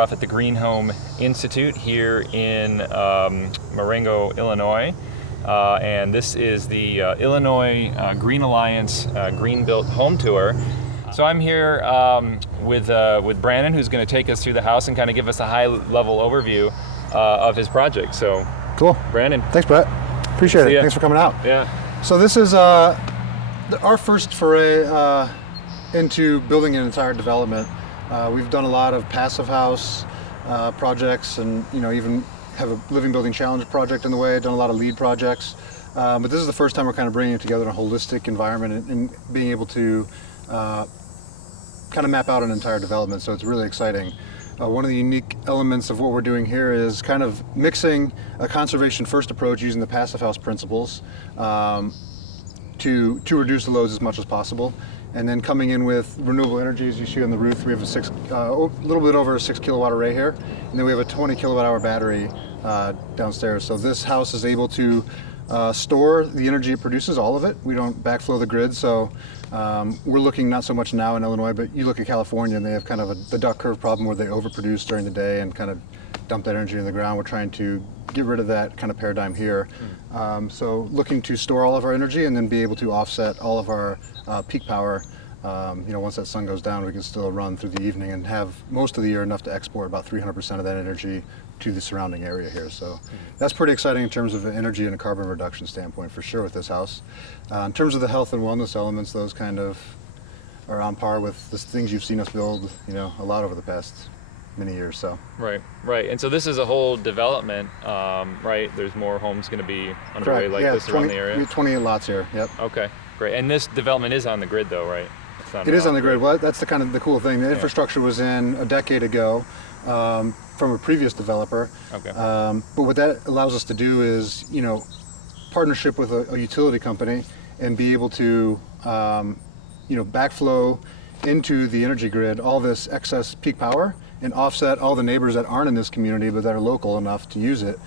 nonprofit, the GreenHome Institute here in Marengo, Illinois. And this is the Illinois Green Alliance Green Built Home Tour. So I'm here with Brandon, who's going to take us through the house and kind of give us a high-level overview of his project. So, cool. Brandon. Thanks, Brett. Appreciate it. Thanks for coming out. Yeah. So this is our first foray into building an entire development. We've done a lot of passive house projects, and even have a living building challenge project in the way. Done a lot of LEED projects, but this is the first time we're kind of bringing it together in a holistic environment and being able to kind of map out an entire development. So it's really exciting. One of the unique elements of what we're doing here is kind of mixing a conservation first approach using the passive house principles to reduce the loads as much as possible, and then coming in with renewable energy. As you see on the roof, we have a little bit over a 6 kilowatt array here, and then we have a 20 kilowatt hour battery downstairs. So this house is able to store the energy it produces, all of it. We don't backflow the grid, so we're looking not so much now in Illinois, but you look at California and they have kind of the duck curve problem where they overproduce during the day and kind of dump that energy in the ground. We're trying to get rid of that kind of paradigm here. So looking to store all of our energy and then be able to offset all of our peak power. Once that sun goes down, we can still run through the evening and have most of the year enough to export about 300% of that energy to the surrounding area here. So that's pretty exciting in terms of energy and a carbon reduction standpoint for sure with this house. In terms of the health and wellness elements, those kind of are on par with the things you've seen us build, a lot over the past many years. So Right. And so this is a whole development, right? There's more homes going to be underway. Correct. Like yeah, this around the area? 28 lots here, yep. Okay, great. And this development is on the grid though, right? It is on the grid. Well, that's the kind of the cool thing. The infrastructure was in a decade ago from a previous developer. Okay. But what that allows us to do is, partnership with a utility company and be able to, backflow into the energy grid all this excess peak power and offset all the neighbors that aren't in this community but that are local enough to use it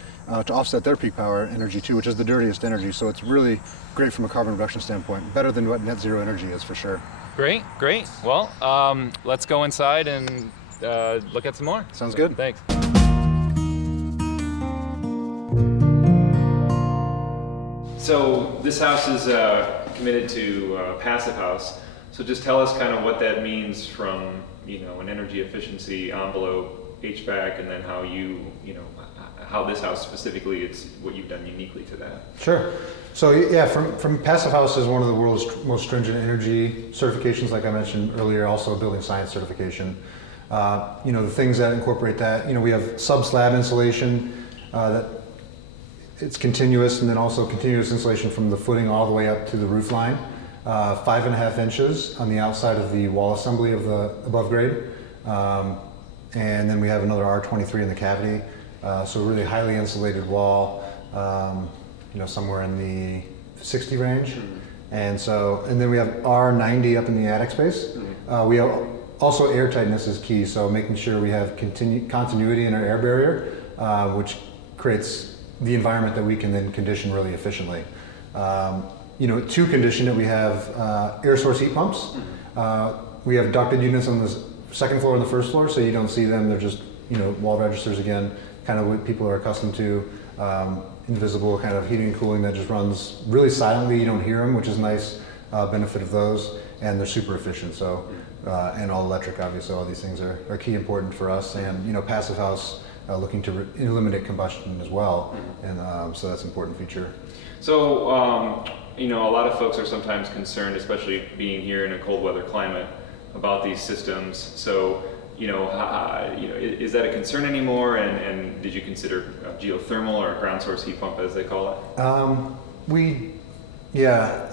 to offset their peak power energy too, which is the dirtiest energy. So it's really great from a carbon reduction standpoint, better than what net zero energy is for sure. Great. Well, let's go inside and look at some more. Sounds good. Thanks. So this house is committed to passive house. So just tell us kind of what that means from an energy efficiency envelope, HVAC, and then how how this house specifically, it's what you've done uniquely to that. Sure. So yeah, from passive house is one of the world's most stringent energy certifications, like I mentioned earlier, also a building science certification. The things that incorporate that, we have sub-slab insulation that it's continuous, and then also continuous insulation from the footing all the way up to the roof line. 5.5 inches on the outside of the wall assembly of the above grade. And then we have another R23 in the cavity. So a really highly insulated wall, somewhere in the 60 range. And then we have R90 up in the attic space. We have also air tightness is key. So making sure we have continuity in our air barrier, which creates the environment that we can then condition really efficiently. To condition it, we have air source heat pumps. We have ducted units on the second floor and the first floor, so you don't see them. They're just wall registers again, kind of what people are accustomed to. Invisible kind of heating and cooling that just runs really silently. You don't hear them, which is a nice benefit of those, and they're super efficient. So and all electric, obviously. All these things are key important for us, and passive house looking to eliminate combustion as well, and so that's an important feature. So a lot of folks are sometimes concerned, especially being here in a cold weather climate, about these systems. So, is that a concern anymore? And did you consider geothermal or a ground source heat pump, as they call it?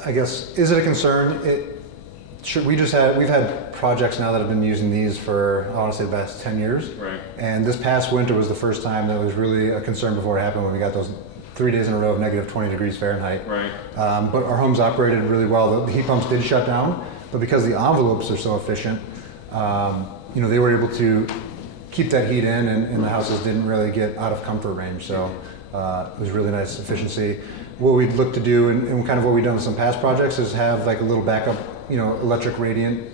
I guess, is it a concern? We've had projects now that have been using these for, I want to say, the past 10 years. Right. And this past winter was the first time that was really a concern before it happened, when we got those 3 days in a row of negative 20 degrees Fahrenheit. Right. But our homes operated really well. The heat pumps did shut down, but because the envelopes are so efficient, they were able to keep that heat in, and the houses didn't really get out of comfort range. So it was really nice efficiency. What we'd look to do, and kind of what we've done with some past projects, is have like a little backup, electric radiant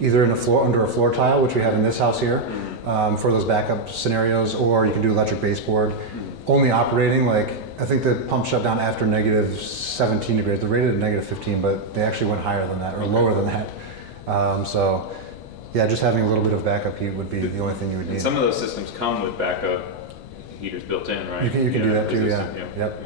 either under a floor tile, which we have in this house here, for those backup scenarios, or you can do electric baseboard. Only operating, like, I think the pump shut down after negative 17 degrees. They're rated at negative 15, but they actually went higher than that, or lower than that. So, yeah, just having a little bit of backup heat would be the only thing you would need. And some of those systems come with backup heaters built in, right? You can do that too, yeah. Yep.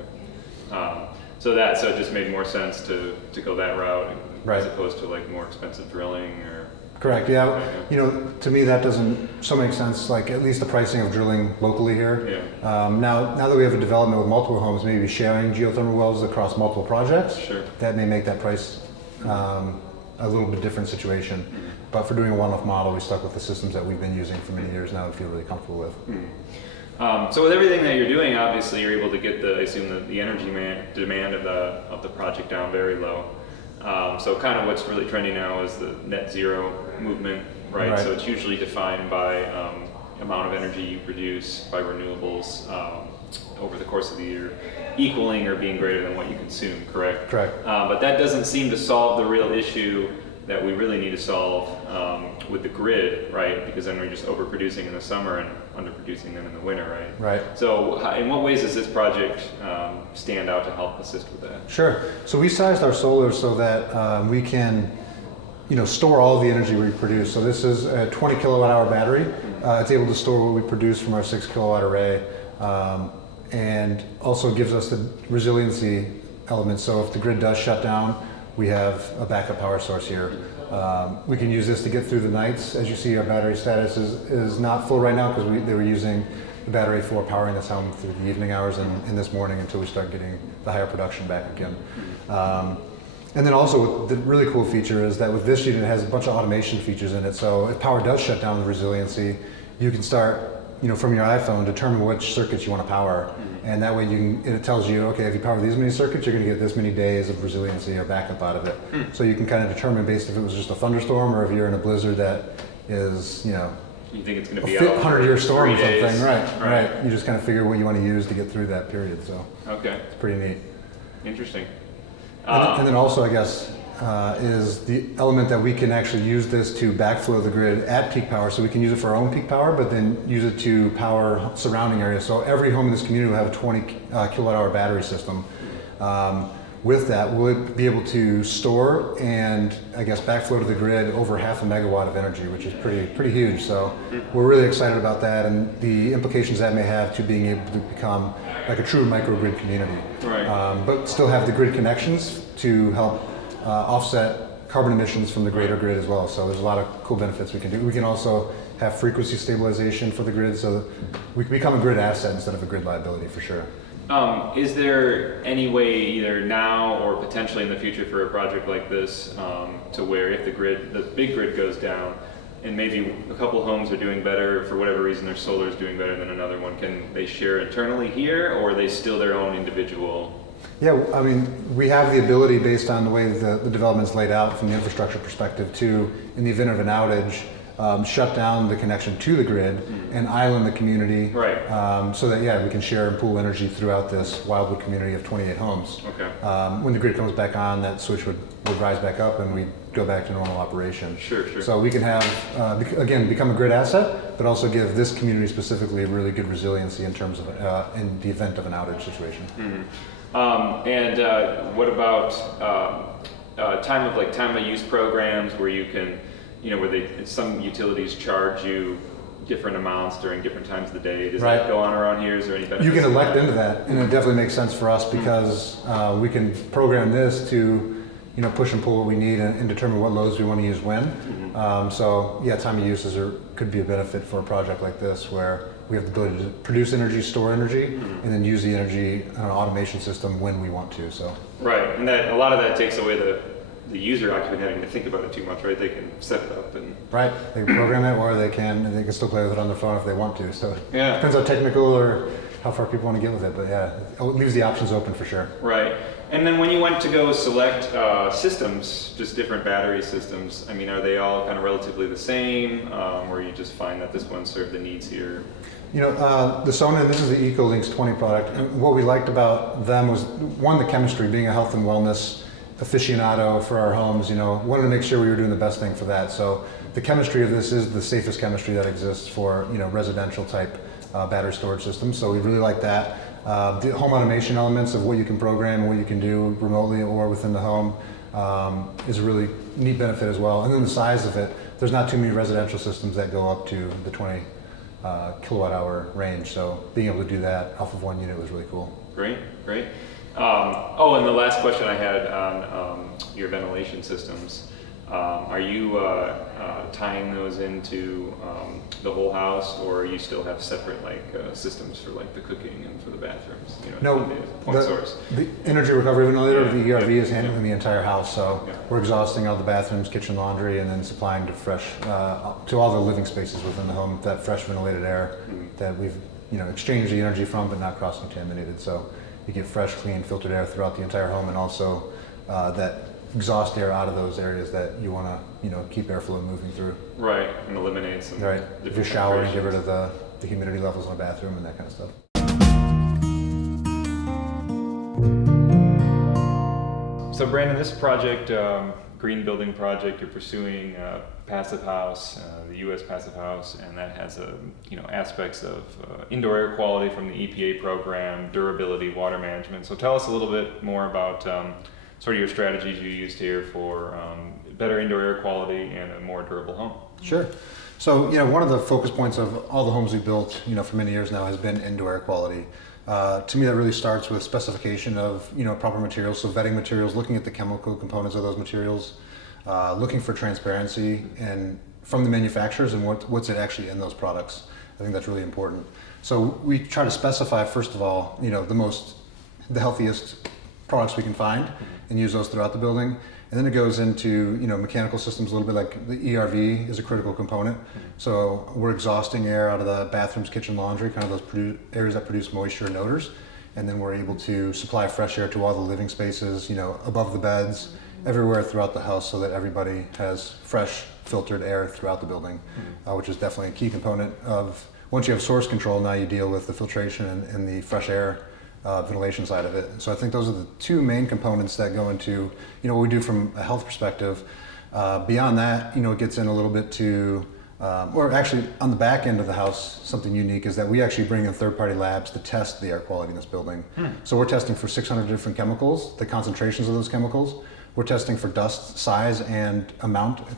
So it just made more sense to go that route right. as opposed to like more expensive drilling or. Correct. Yeah. You know, to me that doesn't so make sense. Like at least the pricing of drilling locally here. Yeah. Now that we have a development with multiple homes, maybe sharing geothermal wells across multiple projects. Sure. That may make that price a little bit different situation. Mm-hmm. But for doing a one-off model, we stuck with the systems that we've been using for many years now and feel really comfortable with. Mm-hmm. So with everything that you're doing, obviously you're able to get I assume the energy demand of the project down very low. So kind of what's really trending now is the net zero movement, right? So it's usually defined by amount of energy you produce by renewables over the course of the year, equaling or being greater than what you consume, correct? Correct. But that doesn't seem to solve the real issue that we really need to solve with the grid, right? Because then we're just overproducing in the summer and underproducing them in the winter, right? Right. So in what ways does this project stand out to help assist with that? Sure. So we sized our solar so that we can, store all the energy we produce. So this is a 20 kilowatt hour battery. It's able to store what we produce from our 6 kilowatt array, and also gives us the resiliency element. So if the grid does shut down, we have a backup power source here. We can use this to get through the nights. As you see, our battery status is not full right now because they were using the battery for powering this home through the evening hours and this morning until we start getting the higher production back again. And then also the really cool feature is that with this unit, it has a bunch of automation features in it. So if power does shut down the resiliency, you can start, from your iPhone, determine which circuits you want to power. And that way it tells you, okay, if you power these many circuits, you're going to get this many days of resiliency or backup out of it. So you can kind of determine based if it was just a thunderstorm or if you're in a blizzard that is, you think it's going to be a 100-year storm or something. Days. Right. You just kind of figure what you want to use to get through that period. So okay, it's pretty neat. Interesting. And then also, I guess, is the element that we can actually use this to backflow the grid at peak power. So we can use it for our own peak power, but then use it to power surrounding areas. So every home in this community will have a 20 kilowatt hour battery system. With that, we'll be able to store and, I guess, backflow to the grid over 0.5 megawatt of energy, which is pretty huge. So we're really excited about that and the implications that may have to being able to become like a true microgrid community. Right. But still have the grid connections to help offset carbon emissions from the greater grid as well. So there's a lot of cool benefits we can do. We can also have frequency stabilization for the grid so that we can become a grid asset instead of a grid liability for sure. Is there any way either now or potentially in the future for a project like this to where if the big grid goes down and maybe a couple homes are doing better for whatever reason, their solar is doing better than another one, can they share internally here or are they still their own individual? Yeah, I mean, we have the ability based on the way the development is laid out from the infrastructure perspective to, in the event of an outage, shut down the connection to the grid and island the community. Right. So that, we can share and pool energy throughout this Wildwood community of 28 homes. Okay. When the grid comes back on, that switch would rise back up and we'd go back to normal operation. Sure. So we can have, again, become a grid asset, but also give this community specifically a really good resiliency in terms of, in the event of an outage situation. What about time of use programs where you can, where some utilities charge you different amounts during different times of the day? Does that go on around here? Is there any benefits? You can elect into that, and it definitely makes sense for us because we can program this to, push and pull what we need and determine what loads we want to use when. Time of use could be a benefit for a project like this where we have the ability to produce energy, store energy, and then use the energy automation system when we want to. So right, and that a lot of that takes away the user actually having to think about it too much, right? They can set it up and right. They can program it, or they can still play with it on their phone if they want to. So it yeah, depends how technical or how far people want to get with it. But it leaves the options open for sure. Right. And then when you went to go select systems, just different battery systems, I mean, are they all kind of relatively the same, or you just find that this one served the needs here? The Sona, this is the EcoLinks 20 product. And what we liked about them was, one, the chemistry, being a health and wellness aficionado for our homes, wanted to make sure we were doing the best thing for that. So the chemistry of this is the safest chemistry that exists for residential type battery storage systems. So we really like that. The home automation elements of what you can program and what you can do remotely or within the home is a really neat benefit as well. And then the size of it, there's not too many residential systems that go up to the 20 kilowatt hour range. So being able to do that off of one unit was really cool. Great, great. And the last question I had on your ventilation systems. Are you tying those into the whole house, or you still have separate systems for the cooking and for the bathrooms? No, point source. The energy recovery ventilator, the ERV, is handling the entire house. So we're exhausting all the bathrooms, kitchen, laundry, and then supplying to to all the living spaces within the home that fresh ventilated air that we've exchanged the energy from, but not cross-contaminated. So you get fresh, clean, filtered air throughout the entire home, and also that exhaust air out of those areas that you want to keep airflow moving through. Right, and eliminate some. Right. If you're showering, get rid of the humidity levels in the bathroom and that kind of stuff. So Brandon, this project, green building project, you're pursuing Passive House, the U.S. Passive House, and that has aspects of indoor air quality from the EPA program, durability, water management. So tell us a little bit more about sort of your strategies you used here for better indoor air quality and a more durable home. Sure. So one of the focus points of all the homes we built for many years now has been indoor air quality. To me, that really starts with specification of proper materials, so vetting materials, looking at the chemical components of those materials, looking for transparency and from the manufacturers and what's it actually in those products. I think that's really important. So we try to specify, first of all, the healthiest products we can find and use those throughout the building. And then it goes into mechanical systems a little bit, like the ERV is a critical component. So we're exhausting air out of the bathrooms, kitchen, laundry, kind of those areas that produce moisture and odors. And then we're able to supply fresh air to all the living spaces, above the beds, everywhere throughout the house, so that everybody has fresh, filtered air throughout the building, which is definitely a key component of, once you have source control, now you deal with the filtration and the fresh air ventilation side of it. So I think those are the two main components that go into what we do from a health perspective. Beyond that, it gets in a little bit to, or actually on the back end of the house, something unique is that we actually bring in third-party labs to test the air quality in this building. So we're testing for 600 different chemicals, the concentrations of those chemicals. We're testing for dust size and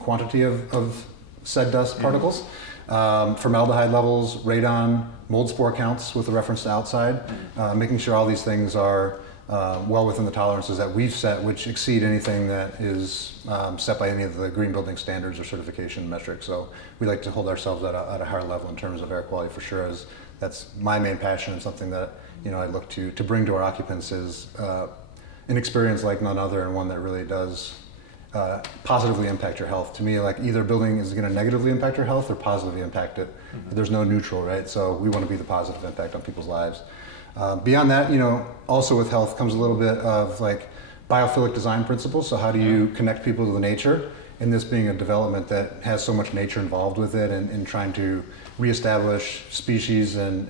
quantity of said dust particles, formaldehyde levels, radon, mold spore counts with a reference to outside, making sure all these things are well within the tolerances that we've set, which exceed anything that is set by any of the green building standards or certification metrics. So we like to hold ourselves at a higher level in terms of air quality for sure, as that's my main passion and something that I look to bring to our occupants is an experience like none other, and one that really does positively impact your health. To me, like either building is going to negatively impact your health or positively impact it. There's no neutral, right? So we want to be the positive impact on people's lives. Beyond that, also with health comes a little bit of like biophilic design principles. So how do you connect people to the nature? And this being a development that has so much nature involved with it, and trying to reestablish species and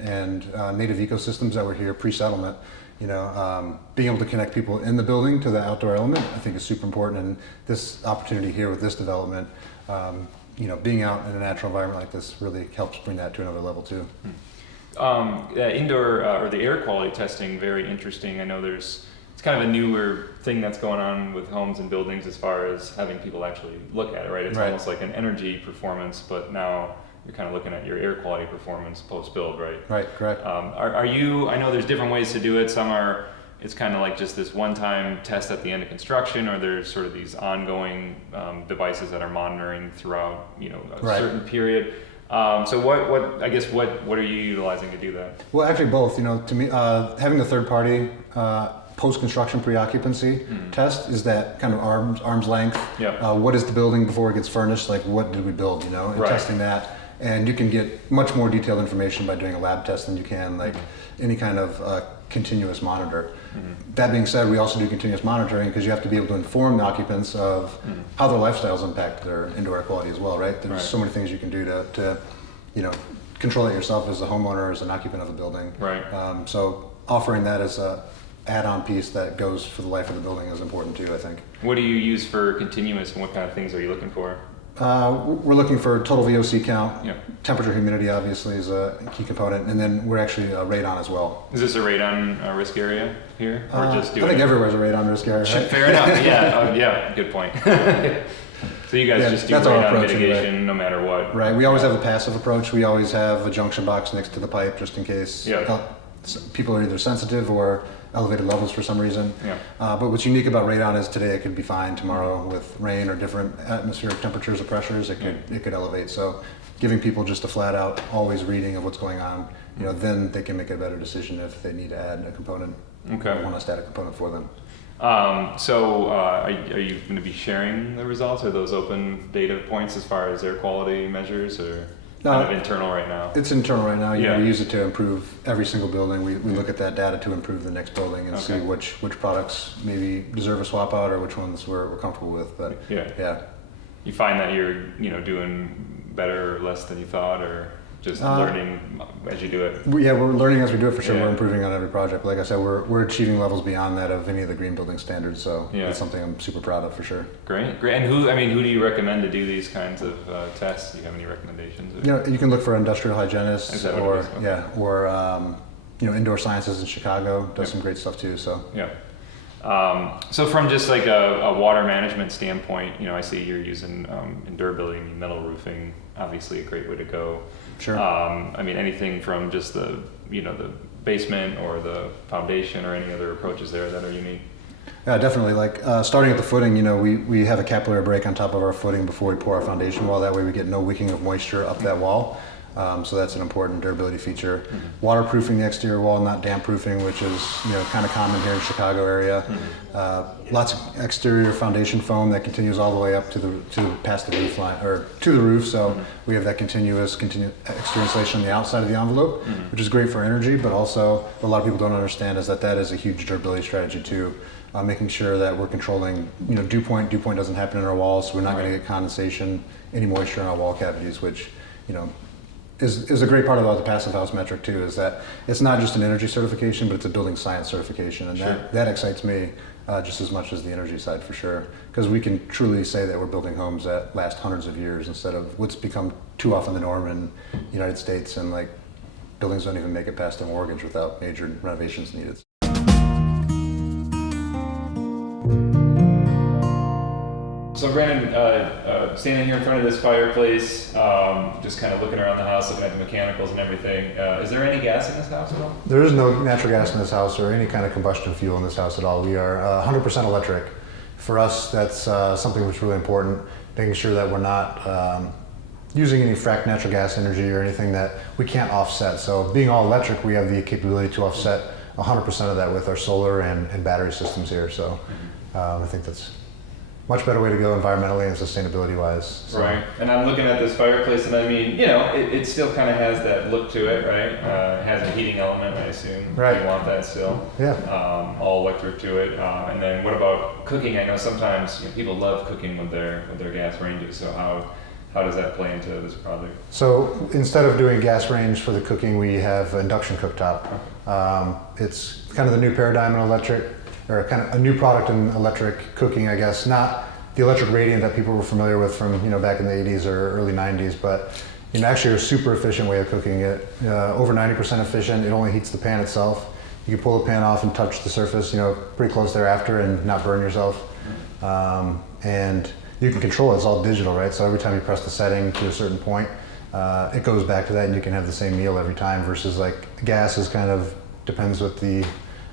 native ecosystems that were here pre-settlement. Being able to connect people in the building to the outdoor element, I think is super important. And this opportunity here with this development, being out in a natural environment like this really helps bring that to another level too. Indoor or the air quality testing, very interesting. I know it's kind of a newer thing that's going on with homes and buildings as far as having people actually look at it, right? It's almost like an energy performance, but now you're kind of looking at your air quality performance post-build, right? Right, correct. Are you, I know there's different ways to do it. Some it's kind of like just this one-time test at the end of construction, or there's sort of these ongoing devices that are monitoring throughout, a certain period. So what are you utilizing to do that? Well, actually both, to me, having the third party post-construction pre-occupancy test is that kind of arm's length. What is the building before it gets furnished? Like what did we build, and testing that. And you can get much more detailed information by doing a lab test than you can like any kind of continuous monitor. That being said, we also do continuous monitoring because you have to be able to inform the occupants of how their lifestyles impact their indoor air quality as well, right? There's so many things you can do to control it yourself as a homeowner, as an occupant of a building. Right. So offering that as add-on piece that goes for the life of the building is important too, I think. What do you use for continuous, and what kind of things are you looking for? We're looking for total VOC count. Yeah. Temperature, humidity obviously is a key component, and then we're actually radon as well. Is this a radon risk area here, or just doing I think it? everywhere's a radon risk area, right? Fair enough. Yeah. Yeah. Good point. So you guys just do that's our radon approach mitigation anyway. no matter what. Right. We always have a passive approach. We always have a junction box next to the pipe just in case people are either sensitive or elevated levels for some reason. Yeah. But what's unique about radon is today it could be fine. Tomorrow with rain or different atmospheric temperatures or pressures, it could elevate. So giving people just a flat out always reading of what's going on, then they can make a better decision if they need to add a component. Okay. Or want us to add a component for them. Are you going to be sharing the results? Are those open data points as far as air quality measures, or kind of internal right now? It's internal right now. Yeah. We use it to improve every single building. We look at that data to improve the next building and see which products maybe deserve a swap out or which ones we're comfortable with. But yeah. You find that you're doing better or less than you thought, or just learning as you do it? We're learning as we do it for sure. Yeah. We're improving on every project. Like I said, we're achieving levels beyond that of any of the green building standards. So it's something I'm super proud of for sure. Great. And who do you recommend to do these kinds of tests? Do you have any recommendations? You can look for industrial hygienists or Indoor Sciences in Chicago does some great stuff too. So so from just like a water management standpoint, I see you're using in durability, metal roofing, obviously a great way to go. Sure. Anything from just the basement or the foundation or any other approaches there that are unique? Yeah, definitely. Like starting at the footing, we have a capillary break on top of our footing before we pour our foundation wall. That way we get no leaking of moisture up that wall. So that's an important durability feature. Mm-hmm. Waterproofing the exterior wall, not damp proofing, which is kind of common here in the Chicago area. Mm-hmm. Lots of exterior foundation foam that continues all the way up to past the roof line or to the roof. So we have that continuous exterior insulation on the outside of the envelope, which is great for energy, but also what a lot of people don't understand is that is a huge durability strategy too. Making sure that we're controlling, dew point. Dew point doesn't happen in our walls, so we're not going to get condensation, any moisture in our wall cavities, which is a great part about the Passive House metric too, is that it's not just an energy certification, but it's a building science certification, and that excites me just as much as the energy side for sure, because we can truly say that we're building homes that last hundreds of years instead of what's become too often the norm in the United States, and like buildings don't even make it past a mortgage without major renovations needed. So Brandon, standing here in front of this fireplace, just kind of looking around the house, looking at the mechanicals and everything, is there any gas in this house at all? There is no natural gas in this house or any kind of combustion fuel in this house at all. We are 100% electric. For us, that's something that's really important, making sure that we're not using any fracked natural gas energy or anything that we can't offset. So being all electric, we have the capability to offset 100% of that with our solar and battery systems here. So I think that's much better way to go environmentally and sustainability wise. So. Right. And I'm looking at this fireplace, and it still kind of has that look to it, right? It has a heating element, I assume. Right. You want that still. Yeah. All electric to it. And then what about cooking? I know sometimes people love cooking with their gas ranges. So how does that play into this project? So instead of doing gas range for the cooking, we have induction cooktop. It's kind of the new paradigm in electric, or kind of a new product in electric cooking, I guess. Not the electric radiant that people were familiar with from back in the 80s or early 90s, but actually a super efficient way of cooking it. Over 90% efficient. It only heats the pan itself. You can pull the pan off and touch the surface, pretty close thereafter and not burn yourself. And you can control it. It's all digital, right? So every time you press the setting to a certain point, it goes back to that, and you can have the same meal every time. Versus like gas is kind of depends with the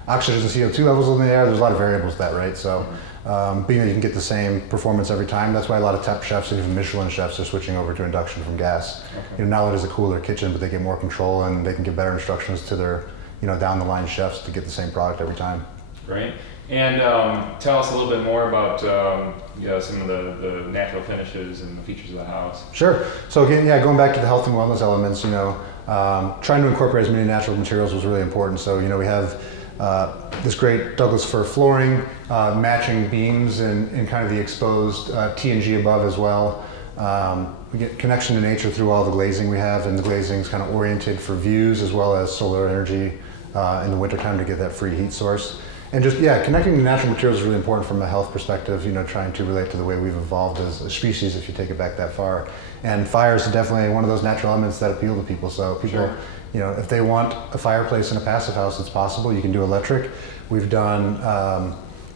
oxygen and CO2 levels in the air. There's a lot of variables to that, right? So being that you can get the same performance every time, that's why a lot of top chefs and even Michelin chefs are switching over to induction from gas. Okay. Now it is a cooler kitchen, but they get more control and they can give better instructions to their down the line chefs to get the same product every time. Great. And tell us a little bit more about some of the natural finishes and the features of the house. Sure. So again, going back to the health and wellness elements, trying to incorporate as many natural materials was really important. So we have this great Douglas fir flooring, matching beams and kind of the exposed T&G above as well. We get connection to nature through all the glazing we have, and the glazing is kind of oriented for views as well as solar energy in the wintertime to get that free heat source. And just, yeah, connecting to natural materials is really important from a health perspective, trying to relate to the way we've evolved as a species if you take it back that far. And fire is definitely one of those natural elements that appeal to people. So people, if they want a fireplace in a passive house, it's possible. You can do electric. We've done,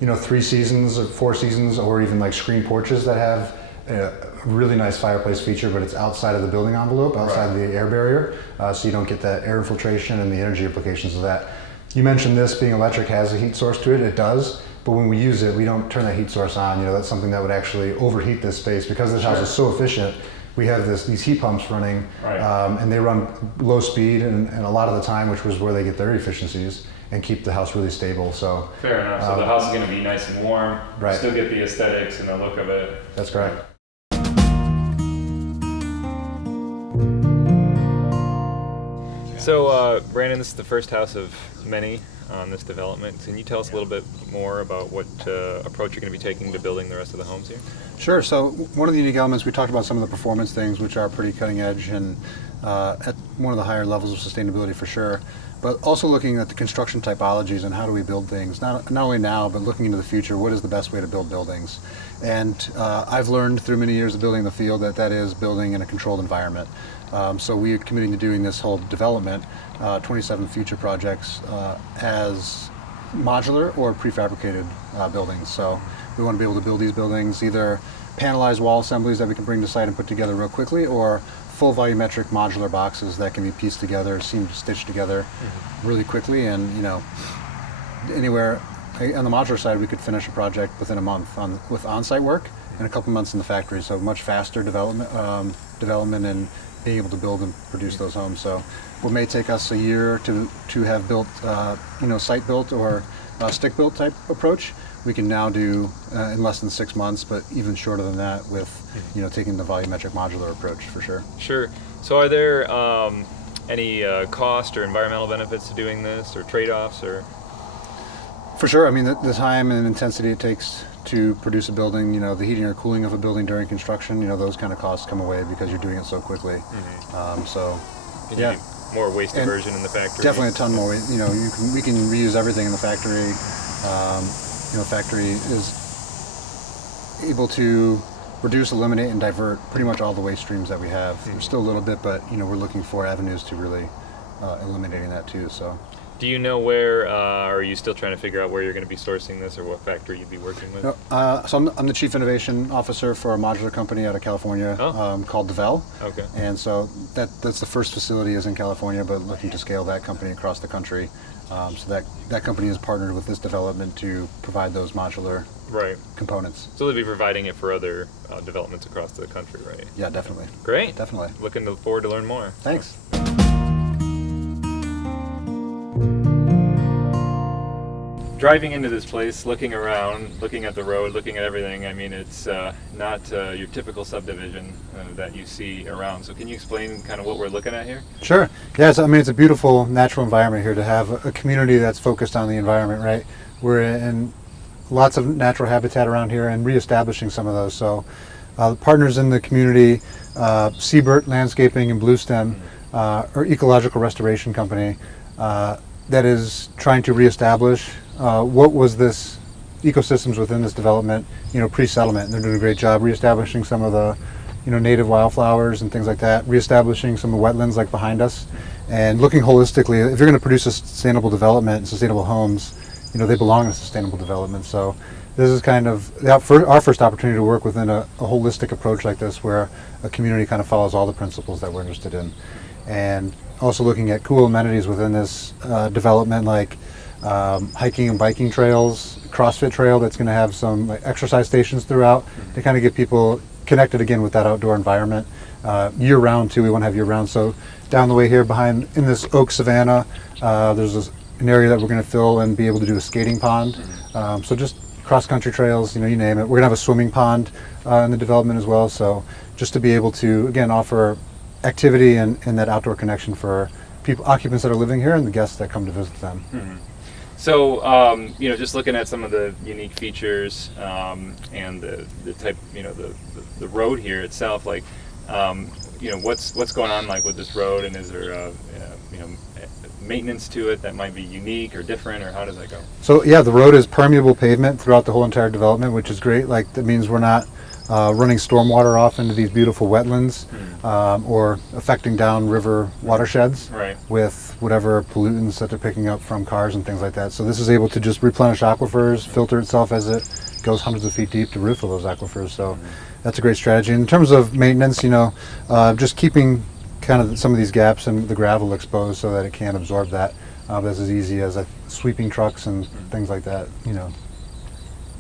3 seasons or 4 seasons, or even like screen porches that have a really nice fireplace feature, but it's outside of the building envelope, outside the air barrier, so you don't get that air infiltration and the energy implications of that. You mentioned this being electric has a heat source to it. It does, but when we use it, we don't turn that heat source on. That's something that would actually overheat this space. Because this house is so efficient, we have these heat pumps running, and they run low speed and a lot of the time, which was where they get their efficiencies and keep the house really stable. So fair enough. So the house is going to be nice and warm, still get the aesthetics and the look of it. That's correct. So, Brandon, this is the first house of many on this development. Can you tell us a little bit more about what approach you're going to be taking to building the rest of the homes here? Sure. So one of the unique elements, we talked about some of the performance things, which are pretty cutting edge and at one of the higher levels of sustainability for sure, but also looking at the construction typologies and how do we build things, not only now, but looking into the future, what is the best way to build buildings? And I've learned through many years of building in the field that is building in a controlled environment. So we are committing to doing this whole development, 27 future projects, as modular or prefabricated buildings. So we want to be able to build these buildings, either panelized wall assemblies that we can bring to site and put together real quickly, or full volumetric modular boxes that can be pieced together, stitched together really quickly. And anywhere on the modular side, we could finish a project within a month with on-site work and a couple months in the factory. So much faster development and being able to build and produce those homes. So what may take us a year to have built, site built or stick built type approach, we can now do in less than 6 months, but even shorter than that with, taking the volumetric modular approach for sure. Sure. So are there any cost or environmental benefits to doing this, or trade-offs, or? For sure. I mean, the time and intensity it takes to produce a building, the heating or cooling of a building during construction, those kind of costs come away because you're doing it so quickly. More waste diversion in the factory. Definitely a ton more. We can reuse everything in the factory. Factory is able to reduce, eliminate, and divert pretty much all the waste streams that we have. There's still a little bit, but we're looking for avenues to really eliminating that too. So. Do you know where, or are you still trying to figure out where you're going to be sourcing this, or what factory you'd be working with? So I'm the Chief Innovation Officer for a modular company out of California called DeVel. Okay. And so that's the first facility is in California, but looking to scale that company across the country. So that company is partnered with this development to provide those modular components. So they'll be providing it for other developments across the country, right? Yeah, definitely. Great. Definitely. Looking forward to learn more. Thanks. Driving into this place, looking around, looking at the road, looking at everything, I mean, it's not your typical subdivision that you see around. So can you explain kind of what we're looking at here? Sure. Yeah, so, it's a beautiful natural environment here to have a community that's focused on the environment, right? We're in lots of natural habitat around here and reestablishing some of those. So the partners in the community, Siebert Landscaping and Bluestem, or Ecological Restoration Company, that is trying to reestablish what was this ecosystems within this development, pre-settlement. And they're doing a great job reestablishing some of the, native wildflowers and things like that, reestablishing some of the wetlands like behind us, and looking holistically. If you're going to produce a sustainable development and sustainable homes, they belong in sustainable development. So this is kind of our first opportunity to work within a holistic approach like this, where a community kind of follows all the principles that we're interested in. And also looking at cool amenities within this development, like hiking and biking trails, CrossFit trail that's going to have some exercise stations throughout to kind of get people connected again with that outdoor environment. Year-round too, we want to have year-round. So down the way here behind, in this oak savanna, there's an area that we're going to fill and be able to do a skating pond. So just cross-country trails, you name it. We're going to have a swimming pond in the development as well. So just to be able to, again, offer activity and that outdoor connection for people, occupants that are living here and the guests that come to visit them. Mm-hmm. So, just looking at some of the unique features and the type, the road here itself, what's going on with this road, and is there, maintenance to it that might be unique or different, or how does that go? So yeah, the road is permeable pavement throughout the whole entire development, which is great. Like that means we're not running stormwater off into these beautiful wetlands or affecting downriver watersheds Right. with whatever pollutants that they're picking up from cars and things like that. So this is able to just replenish aquifers, filter itself as it goes hundreds of feet deep to refill those aquifers. So that's a great strategy. In terms of maintenance, just keeping kind of some of these gaps in the gravel exposed so that it can absorb that. That's as easy as sweeping trucks and things like that.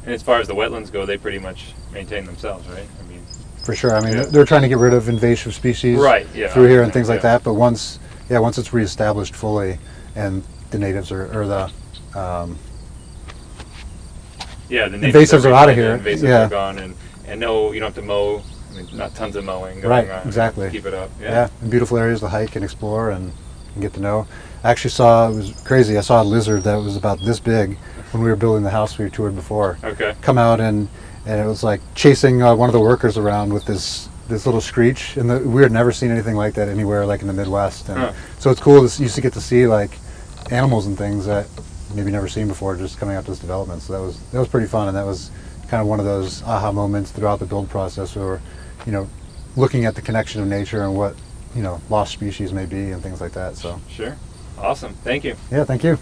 And as far as the wetlands go, they pretty much maintain themselves, right? I mean, For sure. I mean, Yeah. they're trying to get rid of invasive species Right, yeah, through here and things yeah. like that. But once it's reestablished fully, and the natives or the yeah, the natives invasives are outta here. The invasives Yeah. are gone, and no, you don't have to mow. I mean, not tons of mowing going Right, on. exactly. to keep it up. yeah, and beautiful areas to hike and explore and get to know. I actually saw, it was crazy. I saw a lizard that was about this big when we were building the house we toured before. Okay. Come out and it was like chasing one of the workers around with this little screech, and we had never seen anything like that anywhere, like in the Midwest. And Huh. so it's cool to used to get to see like animals and things that maybe never seen before just coming out to this development. So that was pretty fun, and that was kind of one of those aha moments throughout the build process where looking at the connection of nature and what lost species may be and things like that. So Sure. Awesome. Thank you. yeah, thank you.